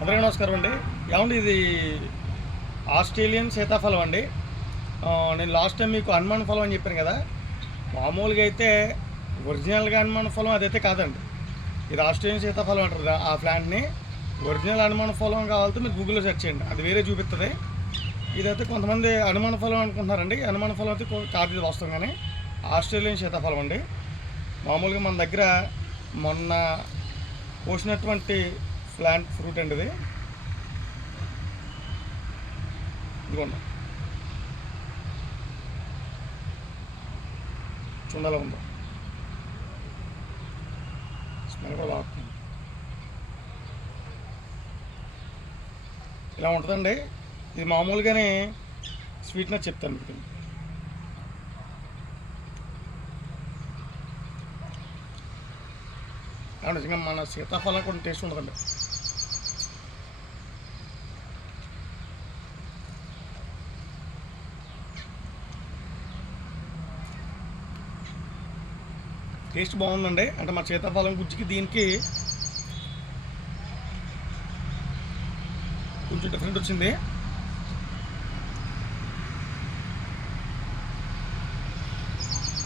అందరికీ నమస్కారం అండి. ఏమండి ఇది ఆస్ట్రేలియన్ సీతాఫలం అండి. నేను లాస్ట్ టైం మీకు హనుమాన్ ఫలం అని చెప్పాను కదా. మామూలుగా అయితే ఒరిజినల్గా హనుమాన్ ఫలం అదైతే కాదండి. ఇది ఆస్ట్రేలియన్ సీతాఫలం అంటారు ఆ ప్లాంట్ని. ఒరిజినల్ హనుమాన్ ఫలం కావాలంటే మీరు గూగుల్లో సెర్చ్ చేయండి, అది వేరే చూపిస్తుంది. ఇదైతే కొంతమంది హనుమాన్ ఫలం అనుకుంటున్నారండి. హనుమాన్ ఫలం అయితే కాదు, ఇది వాస్తవంగానే ఆస్ట్రేలియన్ సీతాఫలం అండి. మామూలుగా మన దగ్గర మొన్న పోసినటువంటి ప్లాంట్ ఫ్రూట్ అండి ఇది. ఇదిగోండి, చుండలో ఉందో, స్మెల్ కూడా బాగుంటుంది. ఇలా ఉంటుందండి. ఇది మామూలుగానే స్వీట్నెస్ చెప్తాను మీకు. నిజంగా మన సీతాఫలం కూడా టేస్ట్ ఉండదండి. టేస్ట్ బాగుందండి. అంటే మన సీతాఫలం గుజ్జికి దీనికి కొంచెం డిఫరెంట్ వచ్చింది.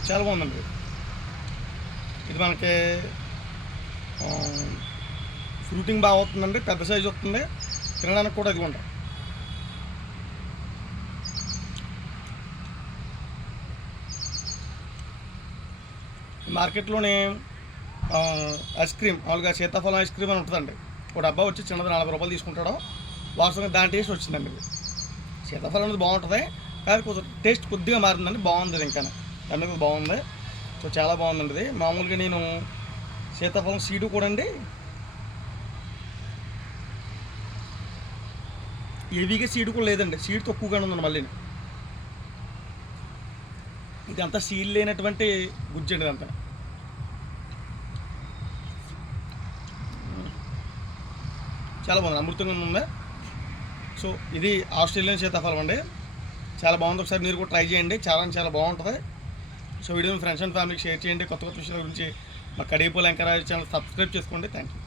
చాలా బాగుందండి. ఇది మనకి ఫ్రూటింగ్ బాగా అవుతుందండి, పెద్ద సైజు వస్తుంది, తినడానికి కూడా ఇది ఉంటుంది. మార్కెట్లోనే ఐస్ క్రీమ్, మామూలుగా సీతాఫలం ఐస్ క్రీమ్ అని ఉంటుందండి. ఒక డబ్బా వచ్చి చిన్నది 40 రూపాయలు తీసుకుంటాడు. వాస్తవంగా దాని టేస్ట్ వచ్చిందండి. ఇది సీతాఫలం అనేది బాగుంటుంది, కానీ కొంచెం టేస్ట్ కొద్దిగా మారిందండి. బాగుంది, ఇంకా దాని మీద బాగుంది. సో చాలా బాగుందండి ఇది. మామూలుగా నేను సీతాఫలం సీడు కూడా అండి హెవీగా సీడ్ కూడా లేదండి, సీడ్ తక్కువగానే ఉందండి. మళ్ళీ ఇదంతా సీడ్ లేనటువంటి గుజ్జు అండి. ఇదంతా చాలా బాగుంది, అమృతంగా ఉంది. సో ఇది ఆస్ట్రేలియన్ సీతాఫలం అండి, చాలా బాగుంది. ఒకసారి మీరు కూడా ట్రై చేయండి, చాలా బాగుంటుంది. సో వీడియోని ఫ్రెండ్స్ అండ్ ఫ్యామిలీకి షేర్ చేయండి. కొత్త విషయాల గురించి మా కడియపూల ఎంకరేజ్ ఛానల్ సబ్స్క్రైబ్ చేసుకోండి. Thank you.